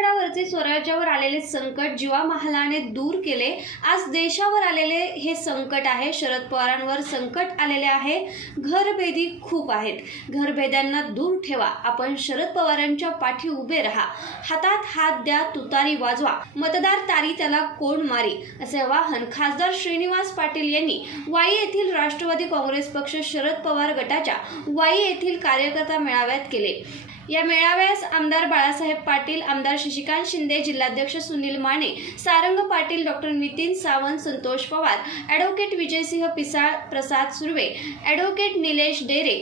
जगभरावरचे स्वराज्यावर आलेले संकट जीवा महालाने दूर केले. आज देशावर आलेले हे संकट आहे. शरद पवारांवर संकट आलेले आहे. घरभेदी खूप आहेत. घरभेद्यांना दूर ठेवा. आपण शरद पवारांच्या पाठी उभे राहा. हातात हात द्या तुतारी वाजवा. मतदार तारी त्याला कोण मारी? असे आवाहन खासदार श्रीनिवास पाटील यांनी वाई येथील राष्ट्रवादी काँग्रेस पक्ष शरद पवार गटाच्या वाई येथील कार्यकर्ता मेळाव्यात केले. या मेळाव्यास आमदार बाळासाहेब पाटील आमदार शशिकांत शिंदे जिल्हाध्यक्ष Sunil Mane Sarang Patil doctor Nitin Sawant Santosh Pawar advocate Vijaysinh Pisal Prasad Surve advocate Nilesh Dere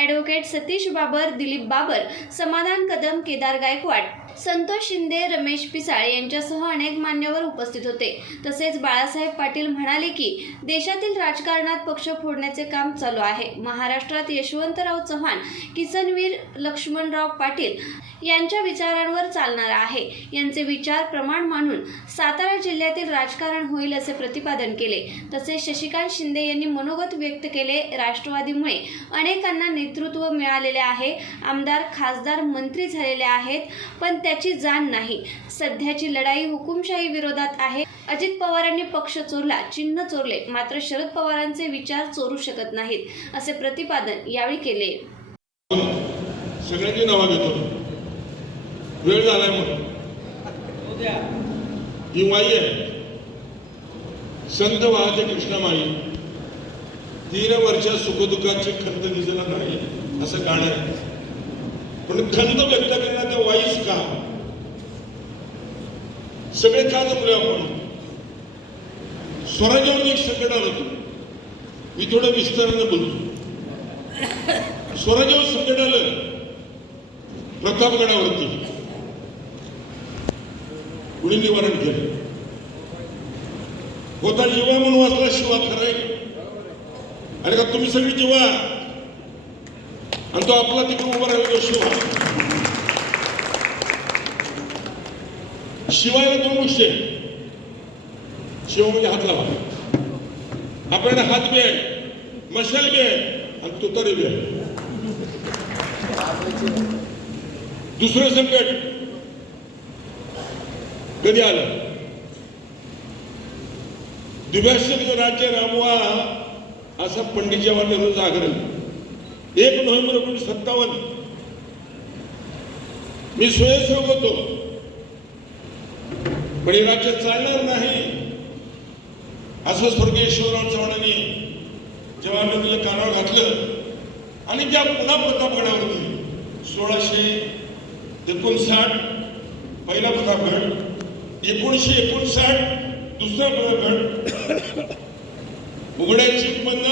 advocate Satish Babar Dilip Babar Samadhan Kadam Kedar Gaikwad Santosh Shinde Ramesh Pisal यांच्यासह अनेक मान्यवर उपस्थित होते. तसेच बाळासाहेब पाटील म्हणाले की देशातील राजकारणात पक्ष फोडण्याचे काम चालू आहे. महाराष्ट्रात यशवंतराव चव्हाण किसनवीर लक्ष्मणराव पाटील यांच्या विचारांवर चालणार आहे. यांचे विचार प्रमाण मानून सातारा जिल्ह्यातील राजकारण होईल असे प्रतिपादन केले. तसेच शशिकांत शिंदे यांनी मनोगत व्यक्त केले. राष्ट्रवादीमुळे अनेकांना नेतृत्व मिळालेले आहे. आमदार खासदार मंत्री झालेले आहेत पण त्याची जाण नाही. सध्याची लढाई हुकुमशाही विरोधात आहे. अजित पवारांनी पक्ष चोरला चिन्ह चोरले मात्र शरद पवारांचे विचार चोरू शकत नाहीत असे प्रतिपादन यावेळी केले. सगळ्यांची नावं घेतो. वेळ झालाय म्हणून. ही माई आहे. संत वाहते कृष्णामाई तीन वर्षात सुखदुःखाची खंत दिसणार नाही असं गाणं आहे. पण खंत व्यक्त करण्याचं वाईस का सगळे का जमले आपण. स्वराज्यावर एक संकट आलं मी थोडं विस्तारानं बोलतो. स्वराज्यावर संकट आलं. प्रतापगडावरती. कुणी निवारण केलं. होता जीवा म्हणून वाचला शिवा खरंय आणि का तुम्ही सगळी जेव्हा आणि तो आपला तिकडे उभा राहिला शिवा. शिवायला दोन गोष्टी शिव म्हणजे हात लावा. आपल्याकडे हात बी आहे मशाल बी आहे आणि तुतारी बी आहे. दुसरं संकट. कधी आलं? दिव्याश्रम राज्य रामवा असा पंडित जवाहरलाल जागरण एक नोव्हेंबर एकोणीशे सत्तावन्न मी स्वयंसेवक होतो. पण हे राज्य चालणार नाही. असं स्वर्गीय शिवराम चव्हाणांनी जवाहरलाल कानावर घातलं आणि त्या पुन्हा प्रतापगडावरती सोळाशे एकोणसाठ पहिला प्रतापगड एकोणीसशे एकोणसाठ दुसरा प्रतापगड उघड्याची बंद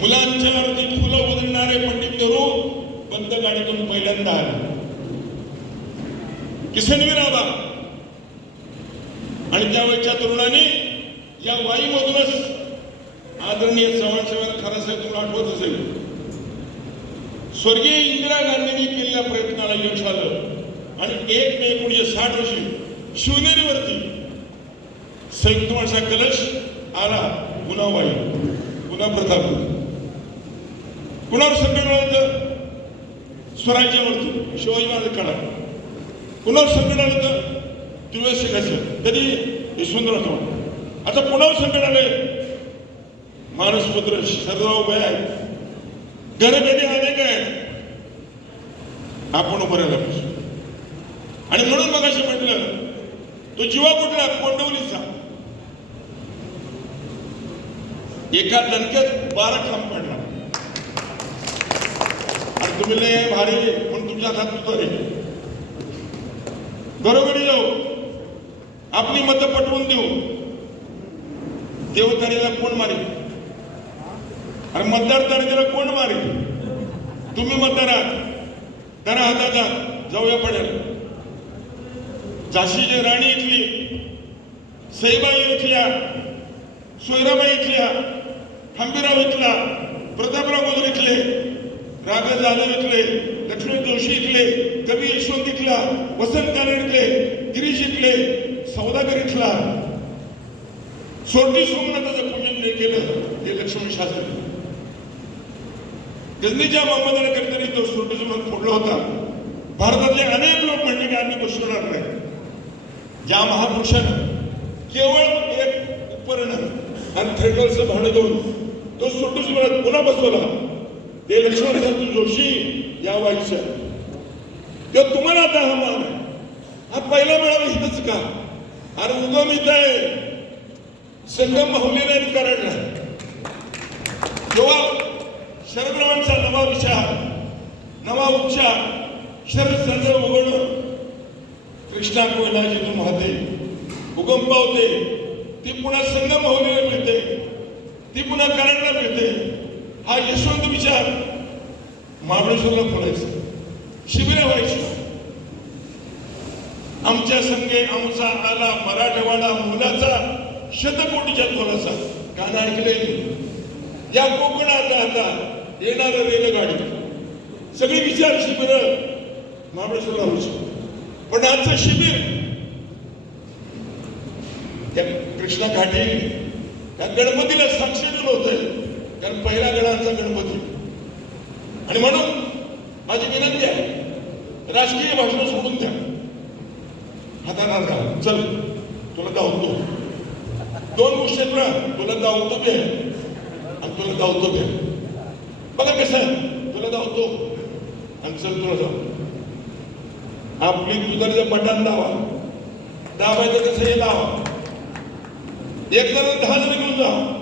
मुलांच्यावरती फुलं उधळणारे पंडित नेहरू बंद गाडीतून पहिल्यांदा आले. किसनवीर आबा आणि त्यावेळच्या तरुणाने या वाईमधूनच आदरणीय चव्हाण साहेब खरासाहेब तुम्हाला आठवत असेल. स्वर्गीय इंदिरा गांधींनी केलेल्या प्रयत्नाला यश आलं. आणि एक मे एकोणीशे साठ रोजी शिवनेरीवरती संयुक्त माणसा कलश आला पुन्हा वाई पुन्हा प्रताप कुणावर संकट आलं स्वराज्यावरती शिवाजी महाराज काढा. कुणावर संकट आलं तर दिवस शिकायचं तरी यशवंतराव चव्हाण. आता पुन्हा संकट आलंय मानसपुत्र शरदराव उभे आहेत. घरभेदी अनेक आहेत. आपण उभं राहिला. पाहिजे आणि म्हणून मग असं म्हटलं तो जीवा कुठला? कोंडवलीचा. एका दणक्यात बारा खांब पडला. आणि तुम्ही लय भारी म्हणून तुमच्या हातात तुझं रे घरोघरी जाऊ आपली मतं पटवून देऊ. देवतारीला कोण मारेल? आणि मतदार तारखेला कोण मारेल? तुम्ही मतदार आहात धरा हातात जाऊया पडेल. झाशीची राणी इथली सईबाई इथल्या सोयराबाई इथल्या हंबीराव इथला प्रतापराव गोदर इथले राघव जाधव इथले लक्ष्मण जोशी इथले कवी यशवंत इथला वसंत कारण इथले गिरीश इथले सौदागर इथला सोडणी सोमनाथाचं पूजन केलं हे लक्ष्मण शास्त्री. गजनीच्या मोहम्मदाने कधीतरी तो सोडती सोमनाथ फोडला होता. भारतातले अनेक लोक म्हणले की आम्ही बसवणार नाही. ज्या महापुरुषानं केवळ एक उपकरण आणि थेटरचं भाडं देऊन तो सुटूच वेळात पुन्हा बसवला. ते लक्ष्मण जोशी या वाईच्या तर तुम्हाला आता हा मान हा पहिला मेळावा इथंच का? अरे उगम इथं आहे. संगम माहुलीने आणि जेव्हा शरद्रवांचा नवा विचार नवा उच्चार शरद चंद्र उगवणं कृष्णा कोयनाजी जिथून उगम पावते. ती पुन्हा संगम माहुलीला मिळते ती पुन्हा कराडला मिळते हा यशवंत विचार महाबळेश्वरला फुलायचा शिबिरं व्हायची. आमच्या संघे आमचा आला मराठवाडा मुलाचा शतकोटीच्या खोलाचा. गाणं ऐकले या कोकणात आता येणार रेलगाडी सगळी विचार शिबिर महाबळेश्वरला व्हायची. पण आजचं शिबिर त्या कृष्णा घाटी त्या गणपतीला साक्षी दिलं होतं कारण पहिला गणांचा गणपती. आणि म्हणून माझी विनंती आहे राजकीय भाषण सोडून द्या. हाताना राहा चल तुला दावतो. दोन गोष्टी ना तुला दावतो बी आहे आणि तुला दावतो बी आहे. बघा कसं आहे तुला दावतो आणि चल तुला जाऊ आपली तुझं बटन दावा दाबायचं कसं हे दावा एक जण दहा जण घेऊन जा.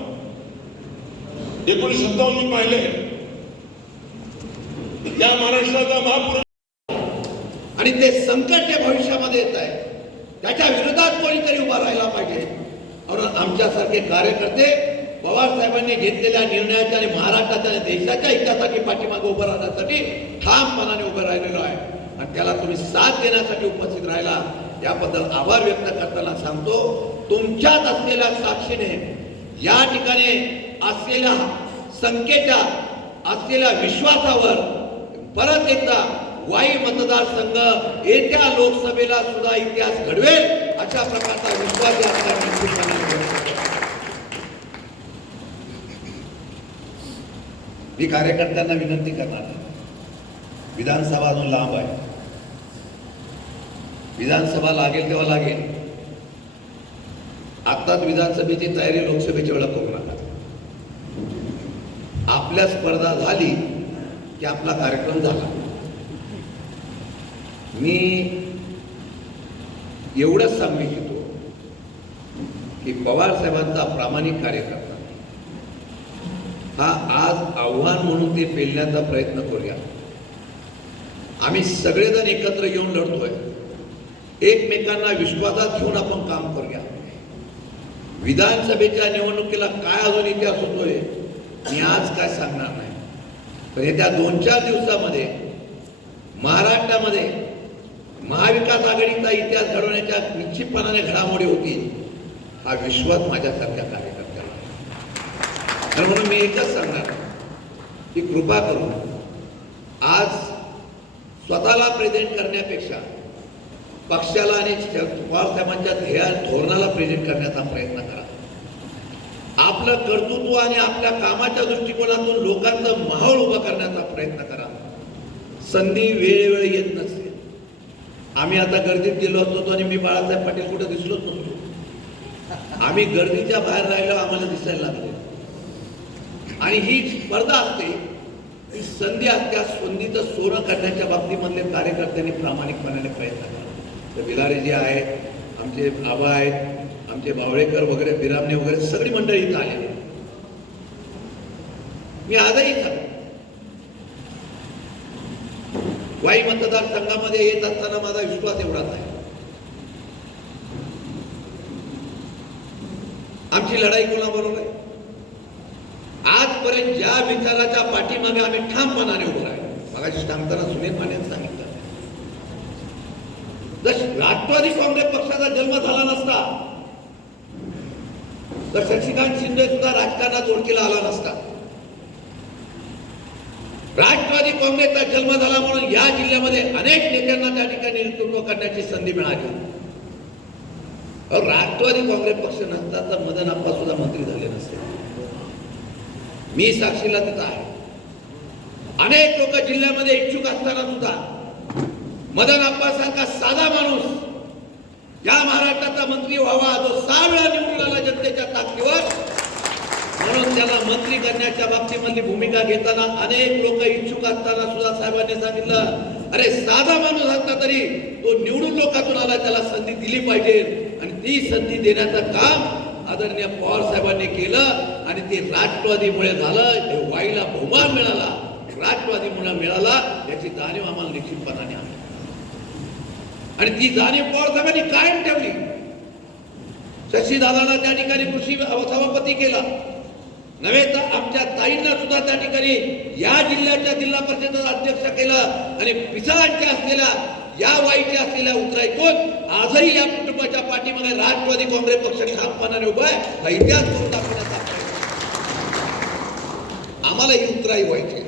एकोणीस सत्तावन्न मी पाहिले. त्या महाराष्ट्राचा महापुरुष. आणि ते संकट जे भविष्यामध्ये येत आहे. त्याच्या विरोधात कोणीतरी उभा राहायला पाहिजे. म्हणून आमच्यासारखे कार्यकर्ते पवारसाहेबांनी घेतलेल्या निर्णयाच्या आणि महाराष्ट्राच्या आणि देशाच्या हितासाठी पाठीमागे उभं राहण्यासाठी ठामपणाने उभं राहिलेलो आहे. आणि त्याला तुम्ही साथ देण्यासाठी उपस्थित राहिला याबद्दल आभार व्यक्त करताना सांगतो तुमच्यात असलेल्या साक्षीने या ठिकाणी असलेल्या संख्येच्या असलेल्या विश्वासावर परत एकदा वाई मतदारसंघ येत्या लोकसभेला सुद्धा इतिहास घडवेल अशा प्रकारचा विश्वास या मी कार्यकर्त्यांना विनंती करणार आहे. विधानसभा अजून लांब आहे. विधानसभा लागेल तेव्हा लागेल. आत्ताच विधानसभेची तयारी लोकसभेच्या वेळा करू आपल्या स्पर्धा झाली की आपला कार्यक्रम झाला. मी एवढंच सांगू इच्छितो की पवार साहेबांचा प्रामाणिक कार्यकर्ता. हा आज आव्हान म्हणून ते पेलण्याचा प्रयत्न करूया. आम्ही सगळेजण एकत्र येऊन लढतोय. एकमेकांना विश्वासात घेऊन आपण काम करूया. विधानसभेच्या निवडणुकीला काय अजून इतिहास होतोय? मी आज काय सांगणार नाही. पण येत्या दोन चार दिवसामध्ये महाराष्ट्रामध्ये महाविकास आघाडीचा इतिहास घडवण्याच्या निश्चितपणाने घडामोडी होतील हा विश्वास माझ्यासारख्या कार्यकर्त्याला. तर म्हणून मी एकच सांगणार की कृपा करून आज स्वतःला प्रेझेंट करण्यापेक्षा पक्षाला आणि पवारसाहेबांच्या ध्येया धोरणाला प्रेझेंट करण्याचा प्रयत्न करा. आपलं कर्तृत्व आणि आपल्या कामाच्या दृष्टिकोनातून लोकांचं माहोल उभं करण्याचा प्रयत्न करा. संधी वेळेवेळी येत नसते. आम्ही आता गर्दीत गेलो असतो आणि मी बाळासाहेब पाटील कुठे दिसलोच नसतो आम्ही गर्दीच्या बाहेर राहिलो आम्हाला दिसायला लागले. आणि ही स्पर्धा असते ही संधी असते संधीचं सोनं करण्याच्या बाबतीमधले कार्यकर्त्यांनी प्रामाणिकपणाने प्रयत्न करा. तर बिलारे जे आहेत आमचे आबा आहेत आमचे बावळेकर वगैरे बिरामणे वगैरे सगळी मंडळी इथं आलेली मी आजही वाई वाई मतदारसंघामध्ये येत असताना माझा विश्वास एवढाच आहे. आमची लढाई कोणाबरोबर आहे? आजपर्यंत ज्या विचाराच्या पाठीमागे आम्ही ठामपणाने उभं राहिलो. मगाशी सांगताना सुनील माने सांगितलं. जर राष्ट्रवादी काँग्रेस पक्षाचा जन्म झाला नसता तर शशिकांत शिंदे सुद्धा राजकारणात ओळखीला आला नसता. राष्ट्रवादी काँग्रेसचा जन्म झाला म्हणून या जिल्ह्यामध्ये अनेक नेत्यांना त्या ठिकाणी नेतृत्व करण्याची संधी मिळाली. राष्ट्रवादी काँग्रेस पक्ष नसता तर मदन आप्पा सुद्धा मंत्री झाले नसते. मी साक्षीला तिथं आहे. अनेक लोक जिल्ह्यामध्ये इच्छुक असताना सुद्धा मदन आप्पासारखा साधा माणूस या महाराष्ट्राचा मंत्री व्हावा जो सहा वेळा निवडून आला जनतेच्या ताकदीवर. म्हणून त्याला मंत्री करण्याच्या बाबतीमधली भूमिका घेताना अनेक लोक इच्छुक असताना सुद्धा साहेबांनी सांगितलं अरे साधा माणूस असला तरी तो निवडून लोकातून आला त्याला संधी दिली पाहिजे. आणि ती संधी देण्याचं काम आदरणीय पवार साहेबांनी केलं आणि ते राष्ट्रवादीमुळे झालं हे वाईला बहुमान मिळाला. राष्ट्रवादीमुळे मिळाला याची जाणीव आम्हाला निश्चितपणाने आहे. आणि ती जाणीव पवार साहेबांनी कायम ठेवली. शशीदादांना त्या ठिकाणी कृषी सभापती केला. नव्हे तर आमच्या ताईंना सुद्धा त्या ठिकाणी या जिल्ह्याच्या जिल्हा परिषदेचा अध्यक्ष केलं आणि पिसाळांच्या असलेल्या या वाईच्या असलेल्या उतराईतून आजही या कुटुंबाच्या पाठीमागे राष्ट्रवादी काँग्रेस पक्ष ठामपणाने उभा आहे. हा इतिहास करून दाखवण्याचा आम्हाला ही उतराई व्हायची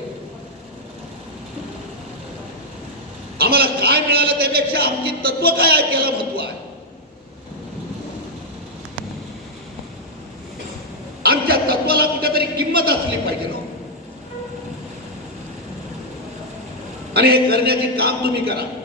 आम्हाला काय मिळालं त्यापेक्षा आमची तत्व काय आहे महत्त्व आहे. आमच्या तत्वाला कुठेतरी किंमत असली पाहिजे ना. आणि हे करण्याचे काम तुम्ही करा.